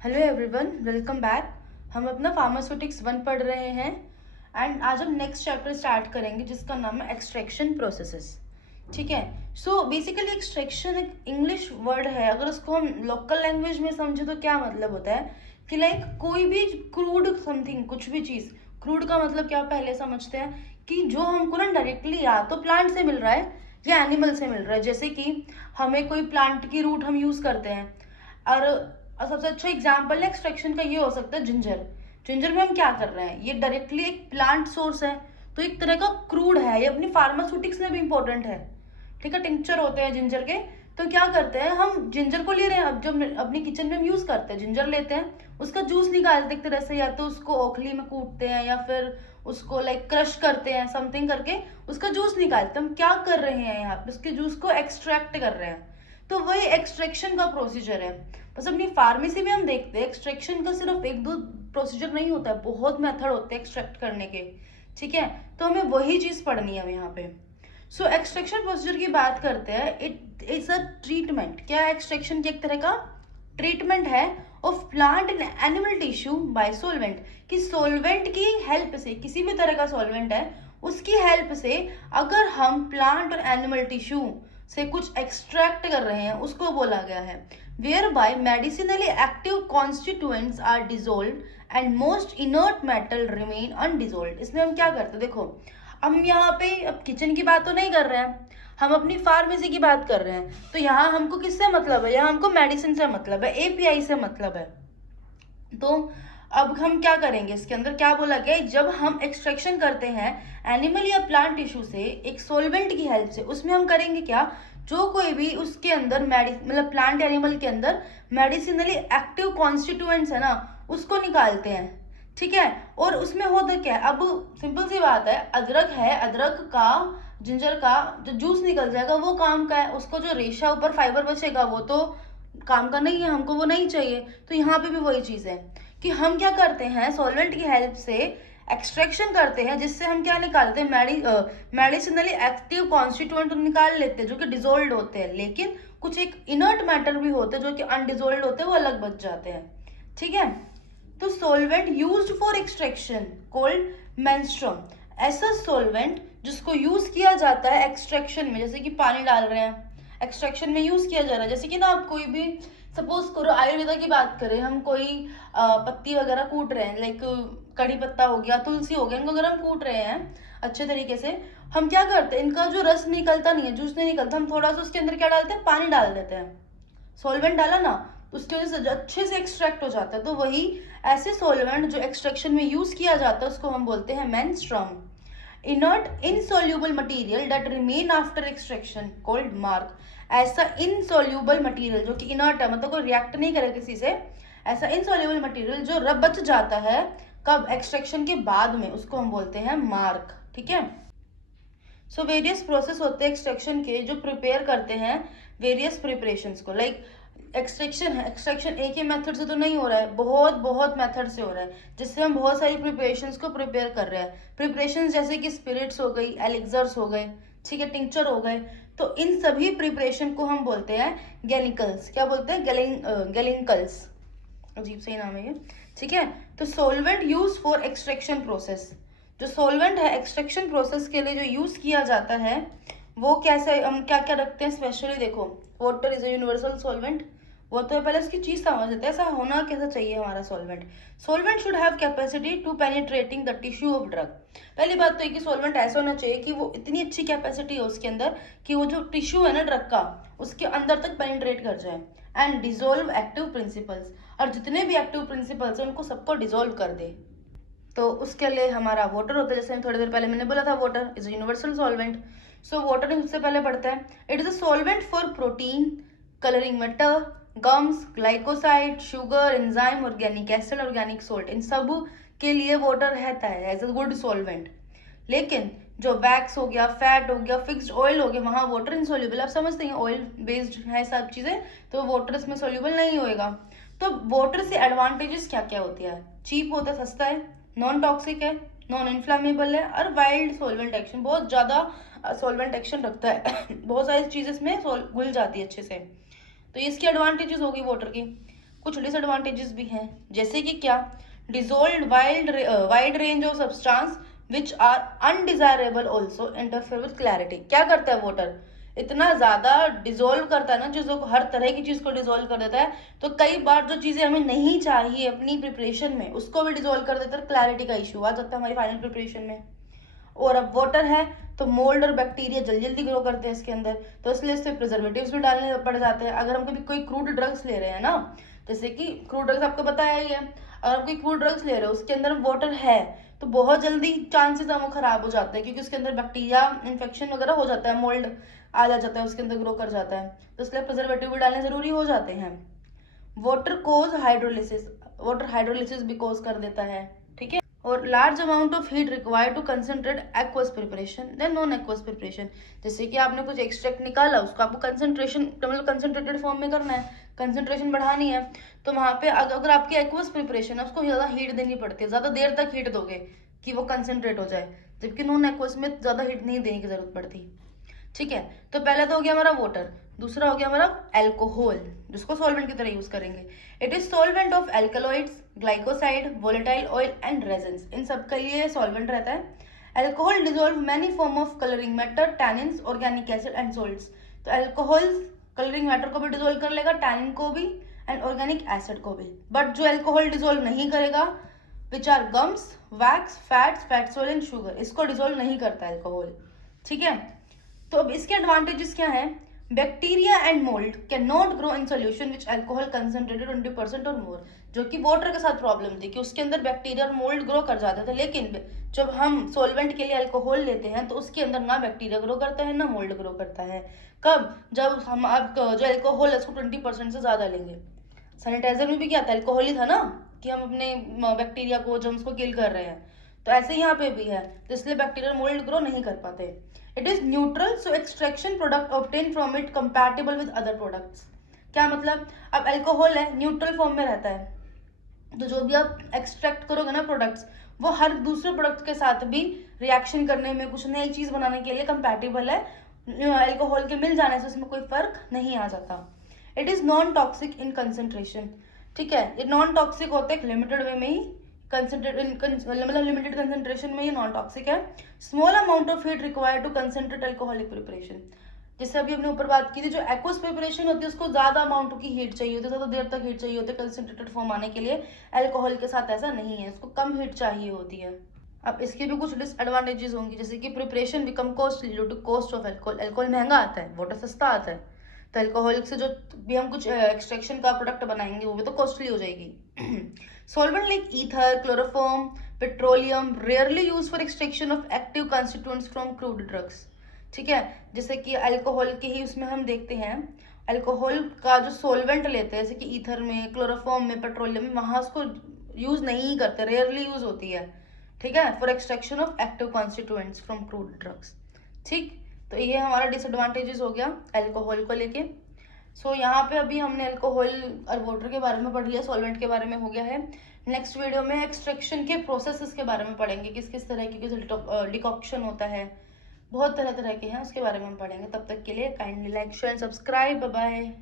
Hello everyone, welcome back. हम अपना pharmaceutics 1 पढ़ रहे हैं एंड आज हम नेक्स्ट चैप्टर स्टार्ट करेंगे जिसका नाम है एक्सट्रैक्शन प्रोसेसेस। ठीक है। सो बेसिकली एक्सट्रैक्शन एक इंग्लिश वर्ड है। अगर उसको हम लोकल लैंग्वेज में समझे तो क्या मतलब होता है कि लाइक कोई भी क्रूड समथिंग, कुछ भी चीज़। क्रूड का मतलब क्या पहले समझते हैं कि जो हमको ना डायरेक्टली या तो प्लांट से मिल रहा है या एनिमल से मिल रहा है। जैसे कि हमें कोई प्लांट की रूट हम यूज़ करते हैं और सबसे अच्छा एग्जाम्पल है एक्सट्रैक्शन का ये हो सकता है जिंजर। जिंजर में हम क्या कर रहे हैं, ये डायरेक्टली एक प्लांट सोर्स है, तो एक तरह का क्रूड है। ये अपनी फार्मास्यूटिक्स में भी इंपॉर्टेंट है। ठीक है, टिंक्चर होते हैं जिंजर के। तो क्या करते हैं, हम जिंजर को ले रहे हैं। अब जब अपनी किचन में हम यूज करते हैं, जिंजर लेते हैं, उसका जूस निकालते एक तरह से, या तो उसको ओखली में कूटते हैं या फिर उसको लाइक क्रश करते हैं, समथिंग करके उसका जूस निकालते हैं। हम क्या कर रहे हैं, यहाँ पे उसके जूस को एक्सट्रैक्ट कर रहे हैं। तो वही एक्सट्रैक्शन का प्रोसीजर है। बस अपनी फार्मेसी में हम देखते हैं एक्सट्रैक्शन का सिर्फ एक दो प्रोसीजर नहीं होता है, बहुत मेथड होते हैं एक्सट्रैक्ट करने के। ठीक है, तो हमें वही चीज पढ़नी है यहाँ पे। सो एक्सट्रैक्शन प्रोसीजर की बात करते हैं। It is a treatment. क्या है एक्सट्रैक्शन की एक तरह का ट्रीटमेंट है of plant and animal tissue bye solvent. कि सोलवेंट की हेल्प से, किसी भी तरह का सोलवेंट है उसकी हेल्प से अगर हम प्लांट और एनिमल टिश्यू से कुछ एक्सट्रैक्ट कर रहे हैं, उसको बोला गया है where by medicinally active constituents are dissolved and most inert metal remain undissolved. इसमें हम क्या करते हैं, देखो हम यहाँ पे अब किचन की बात तो नहीं कर रहे हैं, हम अपनी फार्मेसी की बात कर रहे हैं। तो यहाँ हमको किससे मतलब है, यहाँ हमको मेडिसिन से मतलब है, एपीआई से मतलब है। तो अब हम क्या करेंगे, इसके अंदर क्या बोला गया, जब हम एक्सट्रैक्शन करते हैं एनिमल या प्लांट टिश्यू से एक सोलवेंट की हेल्प से, उसमें हम करेंगे क्या, जो कोई भी उसके अंदर मतलब प्लांट एनिमल के अंदर मेडिसिनली एक्टिव कॉन्स्टिट्यूएंट्स है ना, उसको निकालते हैं। ठीक है, और उसमें होता क्या है, अब सिंपल सी बात है, अदरक है, अदरक का जिंजर का जो जूस निकल जाएगा वो काम का है। उसको जो रेशा ऊपर फाइबर बचेगा वो तो काम का नहीं है, हमको वो नहीं चाहिए। तो यहाँ पे भी वही चीज है कि हम क्या करते हैं, सॉल्वेंट की हेल्प से एक्सट्रैक्शन करते हैं, जिससे हम क्या निकालते हैं, मेडिसिनली एक्टिव कॉन्स्टिट्यूएंट निकाल लेते हैं जो कि डिजोल्व होते हैं। लेकिन कुछ एक इनर्ट मैटर भी होते हैं जो कि अनडिजोल्व होते हैं, वो अलग बच जाते हैं। ठीक है, तो solvent used for extraction cold menstruum. ऐसा सोलवेंट जिसको यूज किया जाता है एक्सट्रैक्शन में, जैसे कि पानी डाल रहे हैं, एक्सट्रैक्शन में यूज किया जा रहा है। जैसे कि ना आप कोई भी सपोज करो आयुर्वेदा की बात करें, हम कोई पत्ती वगैरह कूट रहे हैं, लाइक कड़ी पत्ता हो गया, तुलसी हो गया, इनको अगर हम कूट रहे हैं अच्छे तरीके से, हम क्या करते हैं, इनका जो रस निकलता नहीं है, जूस नहीं निकलता, हम थोड़ा सा उसके अंदर क्या डालते हैं, पानी डाल देते हैं। सॉल्वेंट डाला ना, तो उसकी वजह से अच्छे से एक्सट्रैक्ट हो जाता है। तो वही ऐसे सॉल्वेंट जो एक्सट्रैक्शन में यूज किया जाता है उसको हम बोलते हैं menstruum. Inert insoluble material that remain after extraction called mark. ऐसा इनसोल्यूबल मटेरियल जो कि इनर्ट है, मतलब कोई रिएक्ट नहीं करे किसी से, ऐसा इनसोल्यूबल मटेरियल जो रब बच जाता है कब, एक्सट्रैक्शन के बाद में, उसको हम बोलते हैं मार्क। ठीक है, सो वेरियस प्रोसेस होते हैं एक्सट्रैक्शन के जो प्रिपेयर करते हैं वेरियस प्रिपरेशंस को। लाइक एक्सट्रैक्शन है, एक्सट्रैक्शन एक ही मेथड से तो नहीं हो रहा है, बहुत बहुत मेथड से हो रहा है, जिससे हम बहुत सारी प्रिपरेशंस को प्रिपेयर कर रहे हैं। प्रिपरेशंस जैसे कि स्पिरिट्स हो गई, एलिक्सर्स हो गए, ठीक है, टिंक्चर हो गए। तो इन सभी प्रिपरेशन को हम बोलते हैं गैलिकल्स। क्या बोलते हैं, गैलिंकल्स, अजीब सही नाम है ये। ठीक है, तो solvent use for extraction process, जो सोलवेंट है एक्सट्रैक्शन प्रोसेस के लिए जो यूज किया जाता है वो कैसे, हम क्या क्या रखते हैं स्पेशली, देखो water is a universal solvent. वो तो पहले उसकी चीज समझ लेते हैं, ऐसा होना कैसा चाहिए हमारा solvent. Solvent should have capacity to penetrating the tissue of drug. पहली बात तो ये कि सोलवेंट ऐसा होना चाहिए कि वो इतनी अच्छी कैपेसिटी है उसके अंदर कि वो जो टिश्यू है ना ड्रग का, उसके अंदर तक पेनिट्रेट कर जाए। एंड डिजोल्व एक्टिव प्रिंसिपल्स, और जितने भी एक्टिव प्रिंसिपल्स हैं उनको सबको डिजोल्व कर दे। तो उसके लिए हमारा वाटर होता है, जैसे थोड़ी देर पहले मैंने बोला था water is universal solvent. So water सबसे पहले पढ़ते हैं, it is a solvent for protein, colouring matter, gums, glycoside, sugar, enzyme, organic acid, organic salt, इन सब के लिए वाटर रहता है एज अ गुड सॉल्वेंट। लेकिन जो वैक्स हो गया, फैट हो गया, फिक्स्ड ऑयल हो गया, वहां वाटर इनसोल्यूबल। आप समझते हैं ऑयल बेस्ड है सब चीजें, तो वाटर इसमें सोल्यूबल नहीं होएगा। तो वाटर से एडवांटेजेस क्या क्या होती है, चीप होता है, सस्ता है, नॉन टॉक्सिक है, नॉन इन्फ्लामेबल है, और वाइल्ड सोलवेंट एक्शन, बहुत ज़्यादा सोलवेंट एक्शन रखता है बहुत सारी चीज़ें इसमें घुल जाती है अच्छे से। तो इसकी एडवांटेजेस होगी वाटर की। कुछ डिसएडवांटेजेस भी हैं, जैसे कि क्या, dissolve wide range of substance which are undesirable also interfere with clarity. क्या करता है वाटर, इतना ज्यादा डिजोल्व करता है ना चीजों को, हर तरह की चीज को डिजोल्व कर देता है, तो कई बार जो चीजें हमें नहीं चाहिए अपनी प्रिपरेशन में उसको भी डिजोल्व कर देता है, क्लैरिटी का इशू आ जाता है हमारी फाइनल प्रिपरेशन में। और अब वाटर है तो मोल्ड और बैक्टीरिया जल्दी जल्दी ग्रो करते हैं इसके अंदर, तो इसलिए इससे प्रिजर्वेटिव्स भी डालने पड़ जाते हैं। अगर हम कभी कोई क्रूड ड्रग्स ले रहे हैं ना, जैसे कि क्रूड ड्रग्स आपको बताया ही है, अगर आप कोई क्रूड ड्रग्स ले रहे हो उसके अंदर वाटर है तो बहुत जल्दी चांसेस है वो खराब हो जाते हैं, क्योंकि उसके अंदर बैक्टीरिया इन्फेक्शन वगैरह हो जाता है, मोल्ड आ जाता है उसके अंदर, ग्रो कर जाता है, तो इसलिए प्रिजर्वेटिव भी डालने जरूरी हो जाते हैं। Water cause hydrolysis, water hydrolysis भी कोज कर देता है, ठीक है। और large amount of heat required to concentrate aqueous preparation than non aqueous preparation. जैसे कि आपने कुछ एक्सट्रैक्ट निकाला, उसको आपको कंसंट्रेशन मतलब कंसंट्रेटेड फॉर्म में करना है, कंसंट्रेशन बढ़ानी है, तो वहाँ पे अगर आपकी एक्वस प्रिपरेशन है उसको ज़्यादा हीट देनी पड़ती है, ज़्यादा देर तक हीट दोगे कि वो कंसंट्रेट हो जाए, जबकि नॉन एक्वस में ज़्यादा हीट नहीं देने की जरूरत पड़ती, ठीक है। तो पहला तो हो गया हमारा वाटर, दूसरा हो गया हमारा एल्कोहल, जिसको सॉल्वेंट की तरह यूज करेंगे। It is solvent of alkaloids, glycoside, volatile oil and resins, इन सब के लिए सॉल्वेंट रहता है। Alcohol dissolve many form of colouring matter, tannins, organic acid and salts. तो एल्कोहल कलरिंग मैटर को भी डिजोल्व कर लेगा, टैनिन को भी एंड ऑर्गेनिक एसिड को भी। बट जो एल्कोहल डिजोल्व नहीं करेगा, which are gums, wax, fats, fat sol and sugar, इसको डिजोल्व नहीं करता एल्कोहल, ठीक है। तो अब इसके एडवांटेजेस क्या है, bacteria and mould can not grow in solution which alcohol concentrated 20% और मोर, जो कि वाटर के साथ प्रॉब्लम थी कि उसके अंदर बैक्टीरिया और मोल्ड ग्रो कर जाते थे, लेकिन जब हम सॉल्वेंट के लिए अल्कोहल लेते हैं तो उसके अंदर ना बैक्टीरिया ग्रो करता है ना मोल्ड ग्रो करता है। कब, जब हम अब जो अल्कोहल है उसको 20% से ज्यादा लेंगे। सैनिटाइजर में भी क्या था, अल्कोहल ही था ना, कि हम अपने बैक्टीरिया को, जर्म्स को किल कर रहे हैं, तो ऐसे यहाँ पे भी है, तो इसलिए बैक्टीरिया मोल्ड ग्रो नहीं कर पाते। It is neutral, so extraction product obtain from it compatible with other products. क्या मतलब, अब अल्कोहल है न्यूट्रल फॉर्म में रहता है, तो जो भी आप एक्सट्रैक्ट करोगे ना प्रोडक्ट्स, वो हर दूसरे प्रोडक्ट के साथ भी रिएक्शन करने में, कुछ नई चीज बनाने के लिए कंपैटिबल है, अल्कोहल के मिल जाने से उसमें कोई फर्क नहीं आ जाता। It is non toxic in concentration, ठीक है, ये नॉन टॉक्सिक होते हैं लिमिटेड वे में ही, मतलब लिमिटेड कंसेंट्रेशन में ये नॉन टॉक्सिक है। Small amount of heat required to concentrate alcoholic preparation, जैसे अभी हमने ऊपर बात की थी, जो एक्वस प्रिपरेशन होती है उसको ज्यादा अमाउंट की हीट चाहिए होती है, ज्यादा देर तक हीट चाहिए होती है कंसेंट्रेटेड फॉर्म आने के लिए। अल्कोहल के साथ ऐसा नहीं है, इसको कम हीट चाहिए होती है। अब इसके भी कुछ डिसएडवांटेजेस होंगी, जैसे कि preparation become costly due to cost of alcohol, alcohol महंगा आता है, वाटर सस्ता आता है, तो अल्कोहलिक से जो भी हम कुछ एक्सट्रैक्शन का प्रोडक्ट बनाएंगे वो भी तो कॉस्टली हो जाएगी। Solvent like ether, chloroform, petroleum rarely use for extraction of active constituents from crude drugs, ठीक है। जैसे कि अल्कोहल के ही उसमें हम देखते हैं, अल्कोहल का जो सॉल्वेंट लेते हैं जैसे कि ईथर में, क्लोरोफॉर्म में, पेट्रोलियम में, वहां उसको यूज नहीं करते, रेयरली यूज होती है, ठीक है, for extraction of active constituents from crude drugs, ठीक। तो ये हमारा डिसएडवांटेजेस हो गया अल्कोहल को लेके। सो यहाँ पे अभी हमने अल्कोहल और वाटर के बारे में पढ़ लिया, सॉल्वेंट के बारे में हो गया है। नेक्स्ट वीडियो में एक्सट्रैक्शन के प्रोसेसेस के बारे में पढ़ेंगे, किस किस तरह की डिकॉक्शन होता है, बहुत तरह तरह के हैं, उसके बारे में हम पढ़ेंगे। तब तक के लिए kindly like, share, subscribe, bye bye.